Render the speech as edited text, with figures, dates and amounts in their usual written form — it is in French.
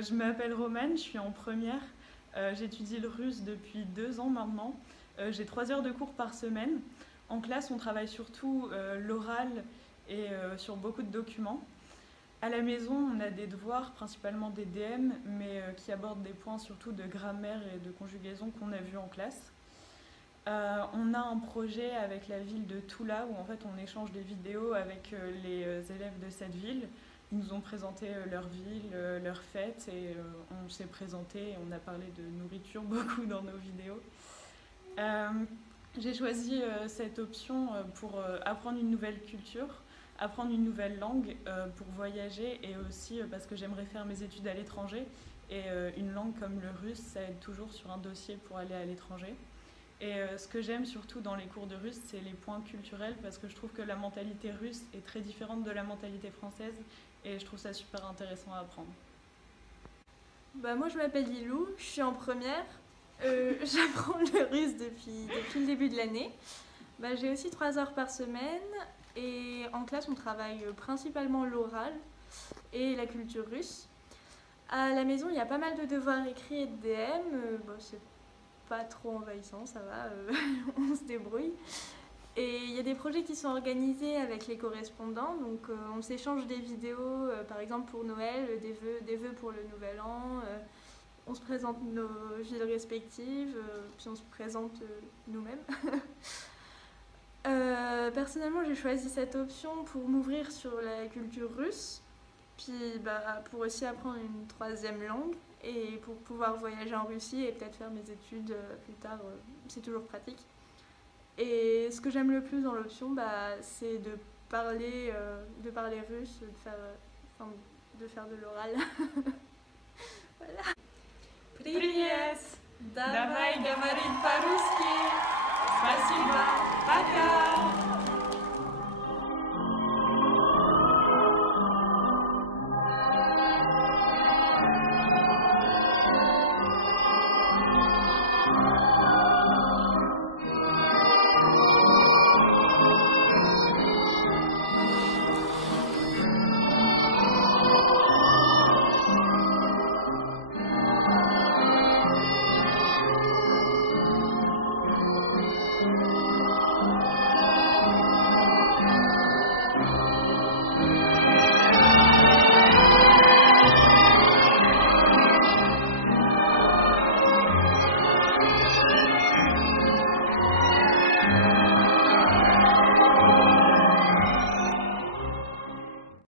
Je m'appelle Romane, je suis en première. J'étudie le russe depuis 2 ans maintenant. J'ai 3 heures de cours par semaine. En classe, on travaille surtout l'oral et sur beaucoup de documents. À la maison, on a des devoirs, principalement des DM, mais qui abordent des points surtout de grammaire et de conjugaison qu'on a vus en classe. On a un projet avec la ville de Toula où en fait on échange des vidéos avec les élèves de cette ville. Ils nous ont présenté leur ville, leurs fêtes et on s'est présenté et on a parlé de nourriture beaucoup dans nos vidéos. J'ai choisi cette option pour apprendre une nouvelle culture, apprendre une nouvelle langue, pour voyager et aussi parce que j'aimerais faire mes études à l'étranger et une langue comme le russe, ça aide toujours sur un dossier pour aller à l'étranger. Et ce que j'aime surtout dans les cours de russe, c'est les points culturels parce que je trouve que la mentalité russe est très différente de la mentalité française et je trouve ça super intéressant à apprendre. Moi je m'appelle Lilou, je suis en première. J'apprends le russe depuis le début de l'année. J'ai aussi 3 heures par semaine et en classe on travaille principalement l'oral et la culture russe. À la maison il y a pas mal de devoirs écrits et de DM. C'est pas trop envahissant, ça va, on se débrouille. Et il y a des projets qui sont organisés avec les correspondants, donc on s'échange des vidéos, par exemple pour Noël, des vœux pour le Nouvel An, on se présente nos villes respectives, puis on se présente nous-mêmes. Personnellement, j'ai choisi cette option pour m'ouvrir sur la culture russe, puis pour aussi apprendre une 3e langue et pour pouvoir voyager en Russie et peut-être faire mes études plus tard, c'est toujours pratique. Et ce que j'aime le plus dans l'option, c'est de parler russe, de faire de l'oral. Voilà. Привет! Давай говорить по-русски!